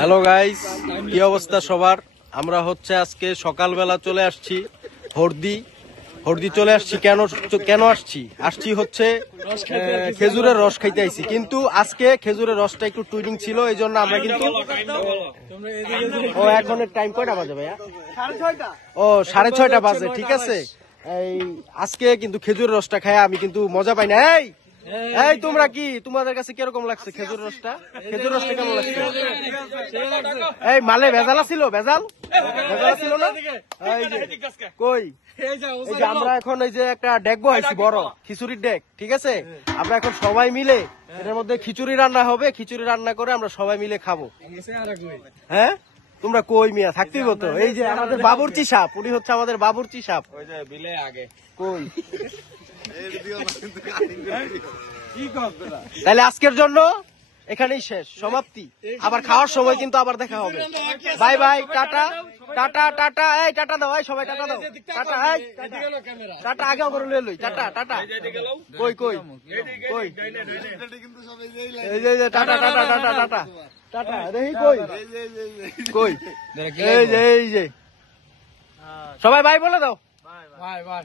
Hello guys, কি অবস্থা সবার? আমরা হচ্ছে আজকে সকালবেলা চলে আসছি হরদি চলে আসছি। কেন আসছি হচ্ছে খেজুরের রস খাইতে আইছি, কিন্তু আজকে খেজুরের রসটা একটু টুইনিং ছিল, এই জন্য আমরা কিন্তু এখন টাইম কয়টা বাজে ভাইয়া? 6:30 বাজে। ঠিক আছে, এই আজকে কিন্তু খেজুরের রসটা খাই আমি কিন্তু মজা পাই না। এই তোমরা কি, তোমাদের কাছে কিরকম লাগছে খেজুর রসটা? কেমন লাগছে? এই মালে ভেজাল ছিল না? কই এই যে আমরা এখন এই যে একটা ডেক বহাইছি, বড় খিচুড়ির ডেক। ঠিক আছে, আমরা এখন সবাই মিলে এটার মধ্যে খিচুড়ি রান্না হবে। খিচুড়ি রান্না করে আমরা সবাই মিলে খাবো। হ্যাঁ, তোমরা কই মিয়া থাকতেই হতো। এই যে আমাদের বাবুর্চি সাপ, উনি হচ্ছে আমাদের বাবুর্চি সাপ। কই তাহলে আজকের জন্য এখানেই শেষ, সমাপ্তি। আবার খাওয়ার সময় কিন্তু আবার দেখা হবে। Bye bye, tata tata tata. এই টাটা দাও, এই সবাই টাটা দাও। টাটা, এই টাটা আগে করে লই লই। Tata tata. কই কই কই এই যে tata tata tata tata tata. দেখি কই কই এই যে সবাই বাই বলে দাও। Bye bye.